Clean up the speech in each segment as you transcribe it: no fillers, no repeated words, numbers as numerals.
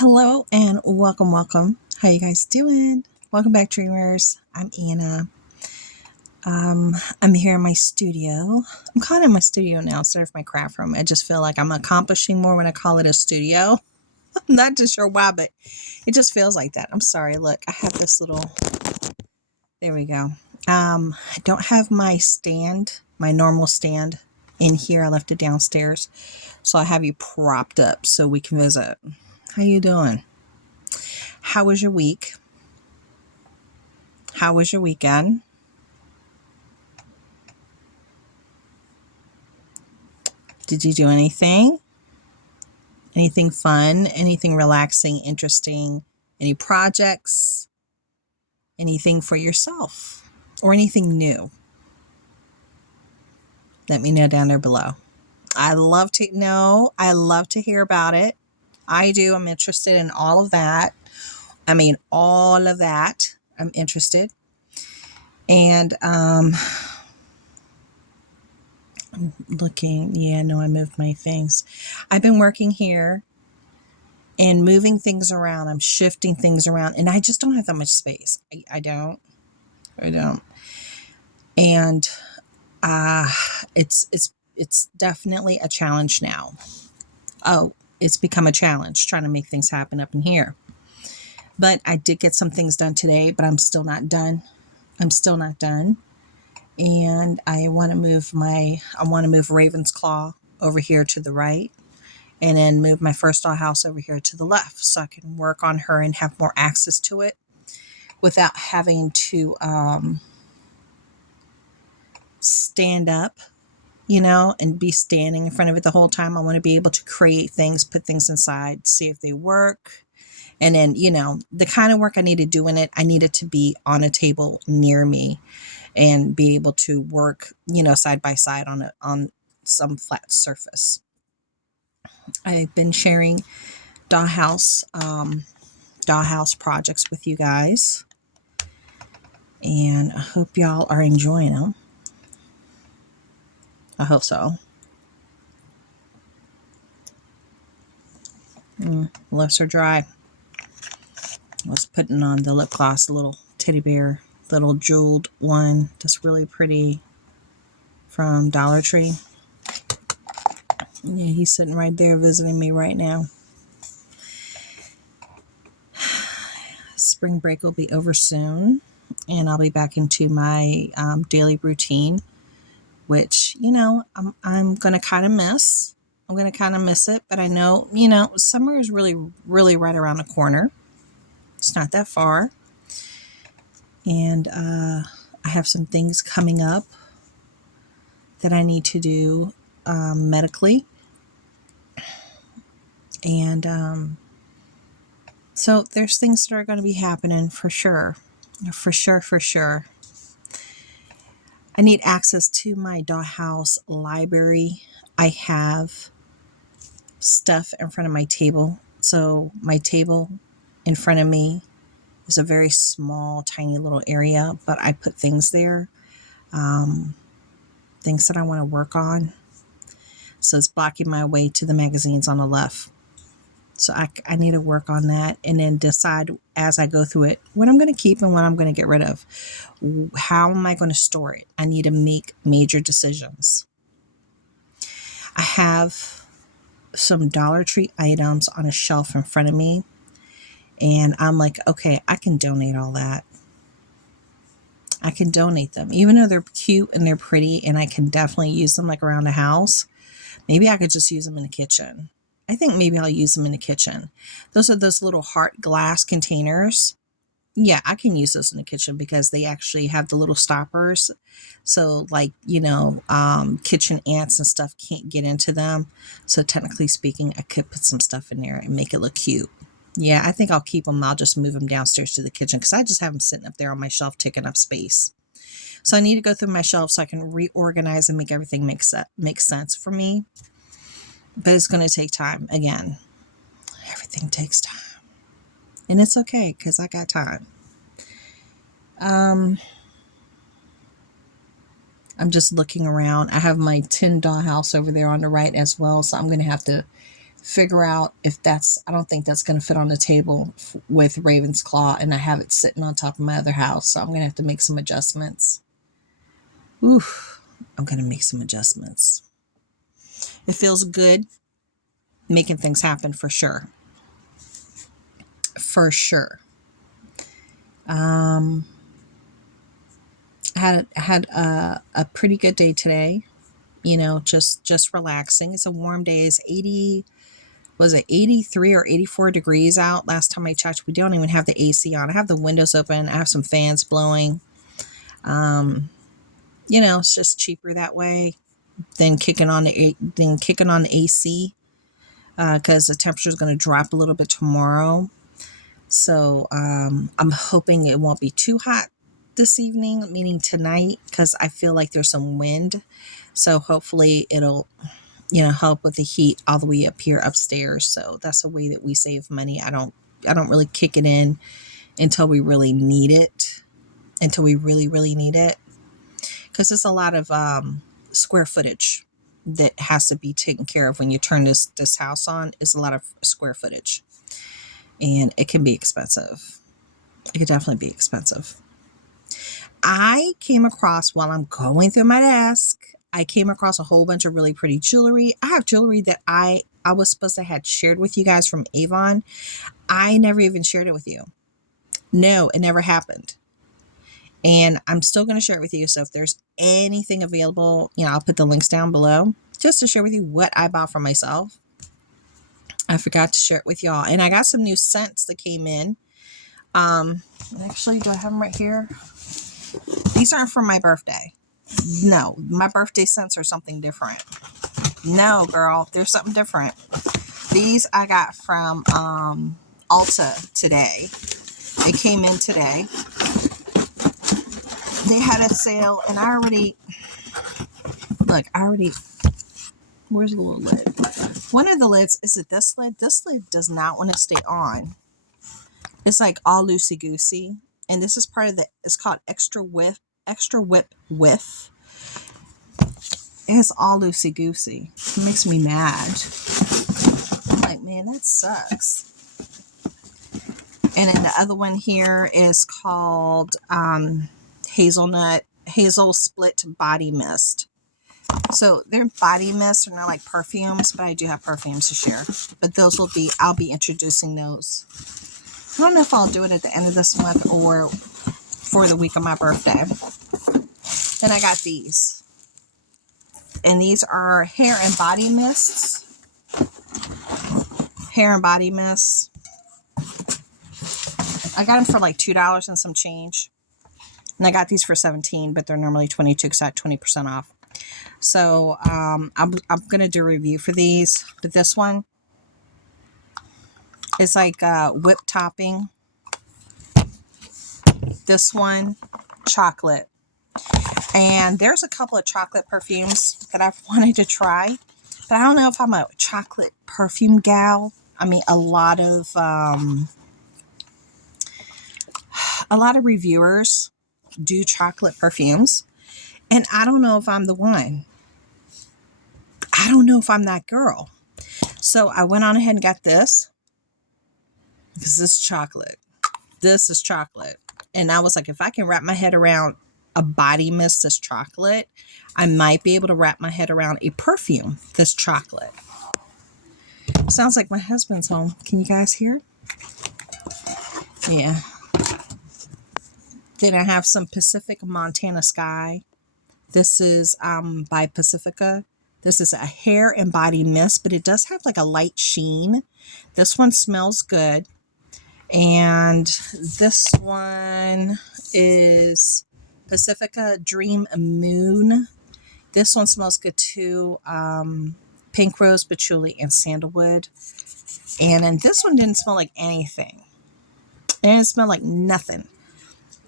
Hello and welcome. How you guys doing? Welcome back, dreamers. I'm Anna. I'm here in my studio. I'm calling it my studio now instead of my craft room. I just feel like I'm accomplishing more when I call it a studio. I'm not too sure why, but it just feels like that. I'm sorry. Look, I have this little. There we go. I don't have my stand, my normal stand, in here. I left it downstairs, so I have you propped up so we can visit. How you doing? How was your week? How was your weekend? Did you do anything? Anything fun? Anything relaxing, interesting? Any projects? Anything for yourself? Or anything new? Let me know down there below. I love to know. I love to hear about it. I do. I'm interested in all of that. All of that. I'm interested. And looking. Yeah, no, I moved my things. I've been working here and moving things around. I'm shifting things around, and I just don't have that much space. I don't. I don't. And uh, it's definitely a challenge now. Oh, it's become a challenge trying to make things happen up in here. But I did get some things done today, but I'm still not done. I'm still not done. And I want to move Raven's Claw over here to the right, and then move my first dollhouse over here to the left so I can work on her and have more access to it without having to stand up, and be standing in front of it the whole time. I want to be able to create things, put things inside, see if they work. And then, the kind of work I need to do in it, I need it to be on a table near me and be able to work, side by side on some flat surface. I've been sharing dollhouse projects with you guys, and I hope y'all are enjoying them. I hope so. Lips are dry. I was putting on the lip gloss, the little teddy bear, little jeweled one that's really pretty from Dollar Tree. Yeah, he's sitting right there visiting me right now. Spring break will be over soon, and I'll be back into my daily routine, which, I'm going to kind of miss. I'm going to kind of miss it, but I know, summer is really, really right around the corner. It's not that far. And I have some things coming up that I need to do medically. And so there's things that are going to be happening for sure. For sure. I need access to my dollhouse library. I have stuff in front of my table. So my table in front of me is a very small, tiny little area, but I put things there, things that I want to work on. So it's blocking my way to the magazines on the left. So I need to work on that and then decide as I go through it what I'm going to keep and what I'm going to get rid of. How am I going to store it? I need to make major decisions. I have some Dollar Tree items on a shelf in front of me, and I'm like, okay, I can donate all that. I can donate them, even though they're cute and they're pretty, and I can definitely use them like around the house. Maybe I could just use them in the kitchen. I think maybe I'll use them in the kitchen. Those are those little heart glass containers. Yeah, I can use those in the kitchen because they actually have the little stoppers. So like, kitchen ants and stuff can't get into them. So technically speaking, I could put some stuff in there and make it look cute. Yeah, I think I'll keep them. I'll just move them downstairs to the kitchen because I just have them sitting up there on my shelf taking up space. So I need to go through my shelf so I can reorganize and make everything make sense for me. But it's going to take time. Again, everything takes time. And it's okay because I got time. I'm just looking around. I have my tin dollhouse over there on the right as well. So I'm going to have to figure out if that's, I don't think that's going to fit on the table with Raven's Claw, and I have it sitting on top of my other house. So I'm going to have to make some adjustments. Oof, I'm going to make some adjustments. It feels good making things happen for sure. For sure. I had a pretty good day today. You know, just relaxing. It's a warm day. It's 80, was it 83 or 84 degrees out last time I checked. We don't even have the AC on. I have the windows open. I have some fans blowing. You know, it's just cheaper that way than kicking on the AC, because the temperature is going to drop a little bit tomorrow. So I'm hoping it won't be too hot this evening, meaning tonight, because I feel like there's some wind. So hopefully it'll, you know, help with the heat all the way up here upstairs. So that's a way that we save money. I don't really kick it in until we really need it. Until we really, really need it. Because it's a lot of square footage that has to be taken care of when you turn this house on. It's a lot of square footage. And it can be expensive. It could definitely be expensive. I came across, while I'm going through my desk, I came across a whole bunch of really pretty jewelry. I have jewelry that I was supposed to have shared with you guys from Avon. I never even shared it with you. No, it never happened. And I'm still going to share it with you. So if there's anything available, you know, I'll put the links down below just to share with you what I bought for myself. I forgot to share it with y'all. And I got some new scents that came in. Actually, do I have them right here? These aren't for my birthday. No, my birthday scents are something different. No, girl, there's something different. These I got from Ulta today. They came in today. They had a sale, and I already, where's the little lid? One of the lids, is it this lid? This lid does not want to stay on. It's like all loosey-goosey. And this is part of the, it's called Extra Whip Whiff. It's all loosey-goosey. It makes me mad. I'm like, man, that sucks. And then the other one here is called Hazel Split Body Mist. So they're body mists, and they're like perfumes, but I do have perfumes to share. But those will be, I'll be introducing those. I don't know if I'll do it at the end of this month or for the week of my birthday. Then I got these. And these are hair and body mists. Hair and body mists. I got them for like $2 and some change. And I got these for $17, but they're normally $22 because I had 20% off. So I'm going to do a review for these. But this one is like whipped topping. This one, chocolate. And there's a couple of chocolate perfumes that I've wanted to try. But I don't know if I'm a chocolate perfume gal. I mean, a lot of reviewers do chocolate perfumes. And I don't know if I'm the one. I don't know if I'm that girl. So I went on ahead and got this. Because this is chocolate. This is chocolate. And I was like, if I can wrap my head around a body mist that's chocolate, I might be able to wrap my head around a perfume that's chocolate. Sounds like my husband's home. Can you guys hear? Yeah. Then I have some Pacific Montana Sky. This is by Pacifica. This is a hair and body mist, but it does have like a light sheen. This one smells good. And this one is Pacifica Dream Moon. This one smells good too. Pink rose, patchouli, and sandalwood. And then this one didn't smell like anything. It didn't smell like nothing.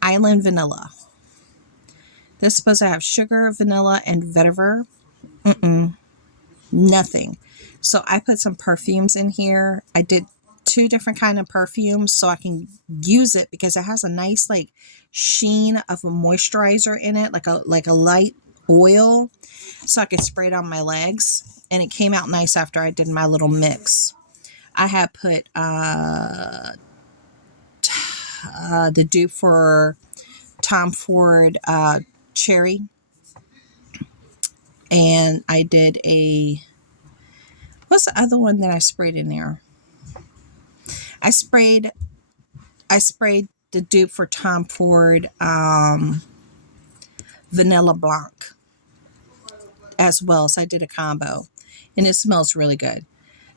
Island Vanilla. This is supposed to have sugar, vanilla, and vetiver. Nothing. So I put some perfumes in here. I did 2 different kind of perfumes so I can use it because it has a nice like sheen of a moisturizer in it, like a light oil so I could spray it on my legs. And it came out nice after I did my little mix. I had put the dupe for Tom Ford Cherry. And I did what's the other one that I sprayed in there? I sprayed the dupe for Tom Ford Vanilla Blanc as well. So I did a combo and it smells really good.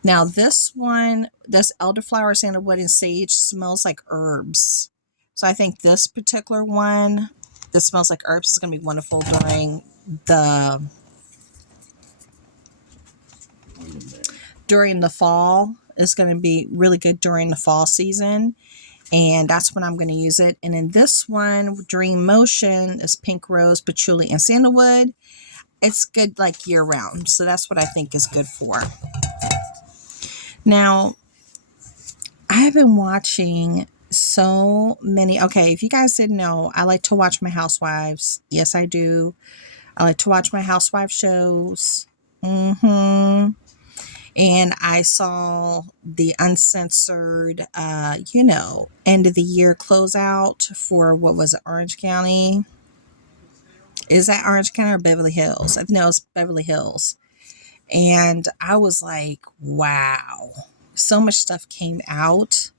Now this one, this elderflower, sandalwood, and sage smells like herbs. So I think this particular one that smells like herbs is going to be wonderful during the fall. It's going to be really good during the fall season. And that's when I'm going to use it. And in this one, Dream Motion, is pink rose, patchouli, and sandalwood. It's good like year round. So that's what I think is good for. Now, I have been watching so many. Okay, if you guys didn't know, I like to watch my Housewives. Yes, I do. I like to watch my Housewife shows. And I saw the uncensored, end of the year closeout for, what was it, Orange County? Is that Orange County or Beverly Hills? No, it's Beverly Hills. And I was like, wow, so much stuff came out.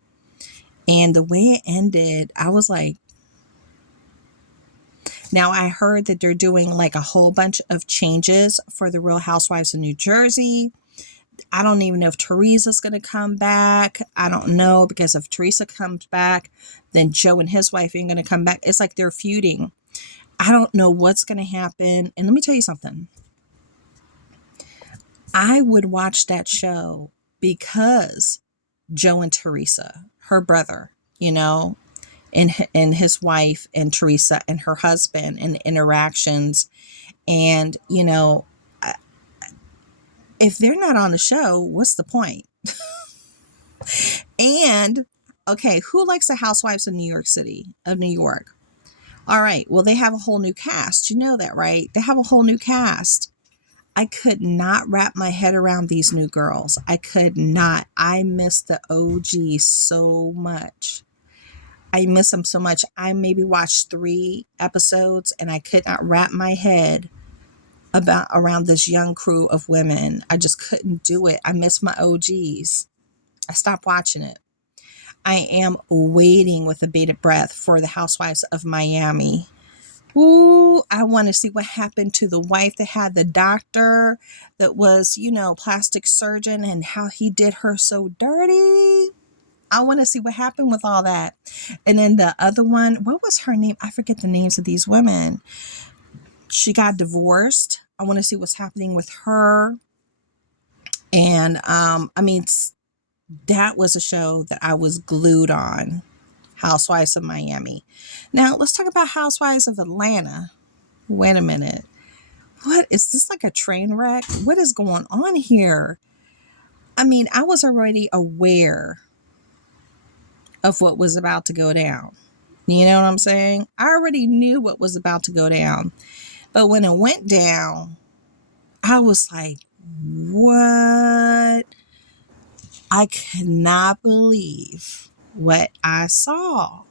And the way it ended, I was like, now I heard that they're doing like a whole bunch of changes for the Real Housewives of New Jersey. I don't even know if Teresa's going to come back. I don't know, because if Teresa comes back, then Joe and his wife ain't going to come back. It's like they're feuding. I don't know what's going to happen. And let me tell you something. I would watch that show because Joe and Teresa, her brother, and his wife and Teresa and her husband and the interactions. And, if they're not on the show, what's the point? And, okay, who likes the Housewives of New York? All right, well, they have a whole new cast. You know that, right? They have a whole new cast. I could not wrap my head around these new girls. I could not. I miss the OG so much. I miss them so much. I maybe watched 3 episodes and I could not wrap my head around this young crew of women. I just couldn't do it. I miss my OGs. I stopped watching it. I am waiting with a bated breath for the Housewives of Miami. Ooh, I want to see what happened to the wife that had the doctor that was, plastic surgeon, and how he did her so dirty. I want to see what happened with all that. And then the other one, what was her name? I forget the names of these women. She got divorced. I want to see what's happening with her. And that was a show that I was glued on. Housewives of Miami. Now let's talk about Housewives of Atlanta. Wait a minute. What is this, like a train wreck? What is going on here? I was already aware of what was about to go down. You know what I'm saying? I already knew what was about to go down. But when it went down, I was like, what? I cannot believe what I saw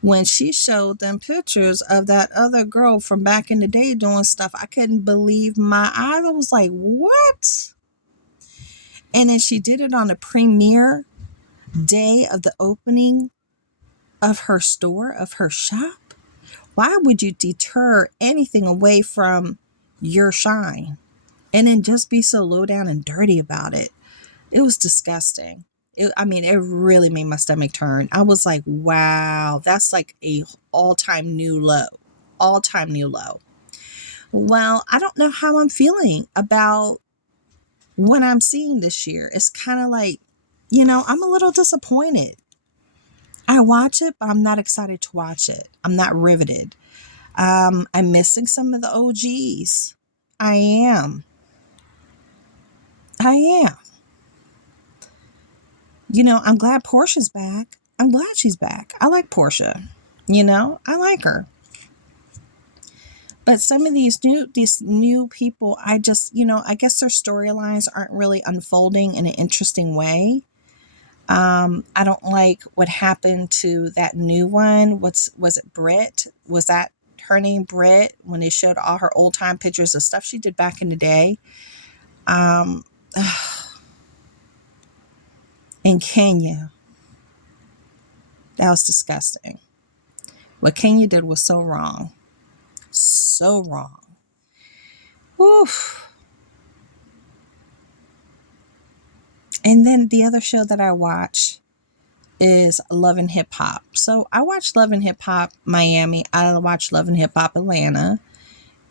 when she showed them pictures of that other girl from back in the day doing stuff. I couldn't believe my eyes. I was like, what? And then she did it on the premiere day of the opening of her store, of her shop. Why would you deter anything away from your shine and then just be so low down and dirty about it? It was disgusting. It really made my stomach turn. I was like, wow, that's like a all-time new low. All-time new low. Well, I don't know how I'm feeling about what I'm seeing this year. It's kind of like, I'm a little disappointed. I watch it, but I'm not excited to watch it. I'm not riveted. I'm missing some of the OGs. I am. I'm glad Portia's back. I'm glad she's back. I like Portia. I like her. But some of these new people, I just, I guess their storylines aren't really unfolding in an interesting way. I don't like what happened to that new one. Was it Brit? Was that her name, Brit? When they showed all her old time pictures of stuff she did back in the day. Um, in Kenya, that was disgusting. What Kenya did was so wrong, so wrong. Oof. And then the other show that I watch is Love and Hip Hop. So I watch Love and Hip Hop Miami. I watch Love and Hip Hop Atlanta.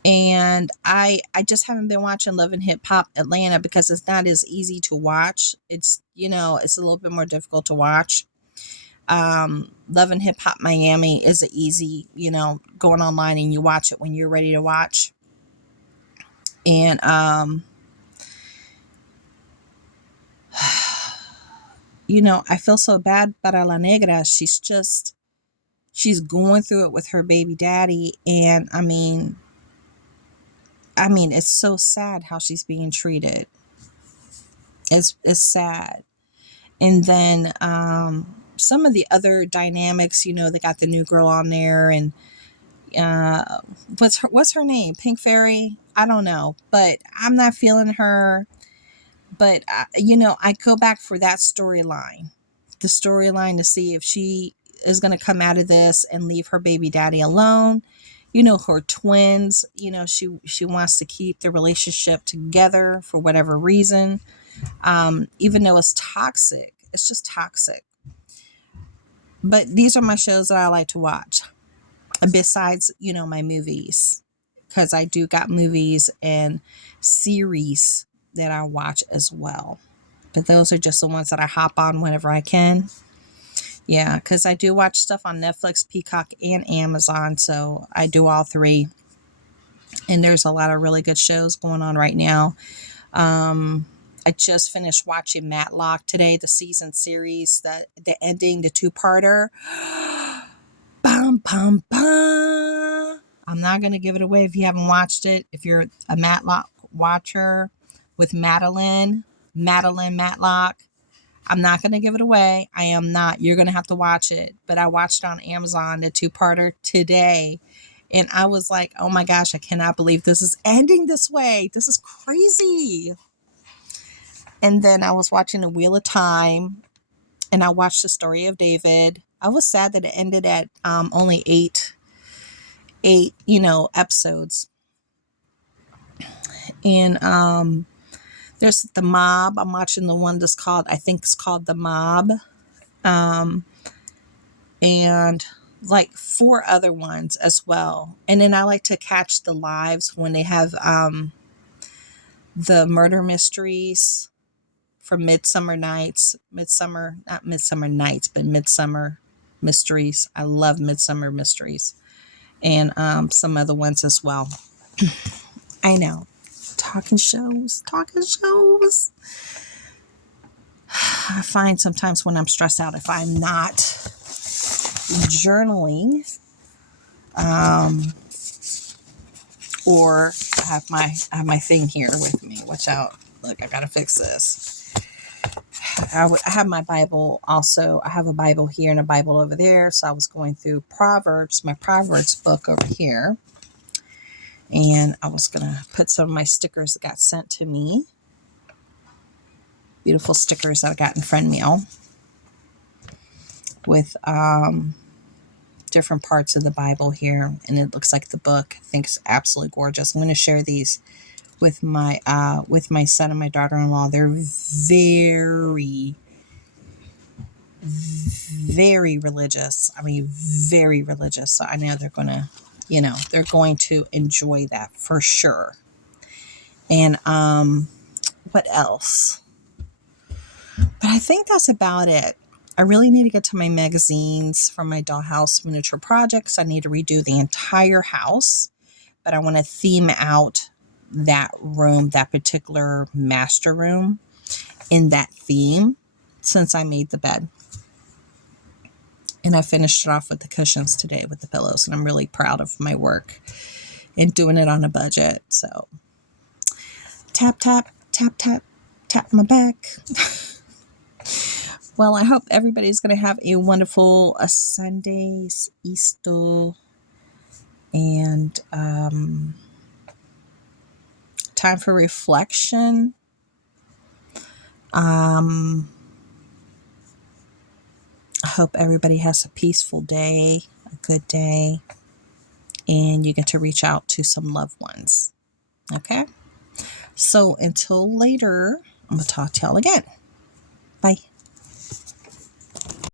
And I just haven't been watching Love and Hip Hop Atlanta because it's not as easy to watch. It's a little bit more difficult to watch. Love and Hip Hop Miami is a easy, going online and you watch it when you're ready to watch. And I feel so bad para La Negra. She's going through it with her baby daddy, and I mean it's so sad how she's being treated. It's sad. And then some of the other dynamics, they got the new girl on there, and what's her name? Pink Fairy? I don't know, but I'm not feeling her. But I go back for that storyline, the storyline to see if she is going to come out of this and leave her baby daddy alone. Her twins. She wants to keep the relationship together for whatever reason. Even though it's toxic, it's just toxic. But these are my shows that I like to watch. Besides, my movies, because I do got movies and series that I watch as well. But those are just the ones that I hop on whenever I can. Yeah, because I do watch stuff on Netflix, Peacock, and Amazon. So I do all three. And there's a lot of really good shows going on right now. I just finished watching Matlock today, the season series, the ending, the two-parter. Bum, bum, bum. I'm not going to give it away if you haven't watched it. If you're a Matlock watcher with Madeline Matlock, I'm not going to give it away. I am not. You're going to have to watch it. But I watched it on Amazon, the two-parter today. And I was like, oh my gosh, I cannot believe this is ending this way. This is crazy. And then I was watching The Wheel of Time, and I watched The Story of David. I was sad that it ended at only eight episodes. And there's The Mob. I'm watching the one that's called, I think it's called The Mob. And like 4 other ones as well. And then I like to catch the lives when they have the murder mysteries from Midsummer Mysteries. I love Midsummer Mysteries. And some other ones as well. I know. Talking shows. I find sometimes when I'm stressed out, if I'm not journaling, or I have my thing here with me. Watch out. Look, I gotta fix this. I have my Bible also. I have a Bible here and a Bible over there. So I was going through Proverbs, my Proverbs book over here. And I was going to put some of my stickers that got sent to me. Beautiful stickers that I got in friend mail with different parts of the Bible here. And it looks like the book. I think it's absolutely gorgeous. I'm going to share these with my son and my daughter-in-law. They're very, very religious. I mean, very religious. So I know they're going to enjoy that for sure. And what else? But I think that's about it. I really need to get to my magazines from my dollhouse miniature projects. I need to redo the entire house, but I want to theme out that room, that particular master room, in that theme since I made the bed. And I finished it off with the cushions today with the pillows, and I'm really proud of my work. and doing it on a budget. So tap, tap, tap, tap, tap my back. Well, I hope everybody's going to have a wonderful Sunday's Easter and time for reflection. I hope everybody has a peaceful day, a good day, and you get to reach out to some loved ones. Okay? So until later, I'm going to talk to y'all again. Bye.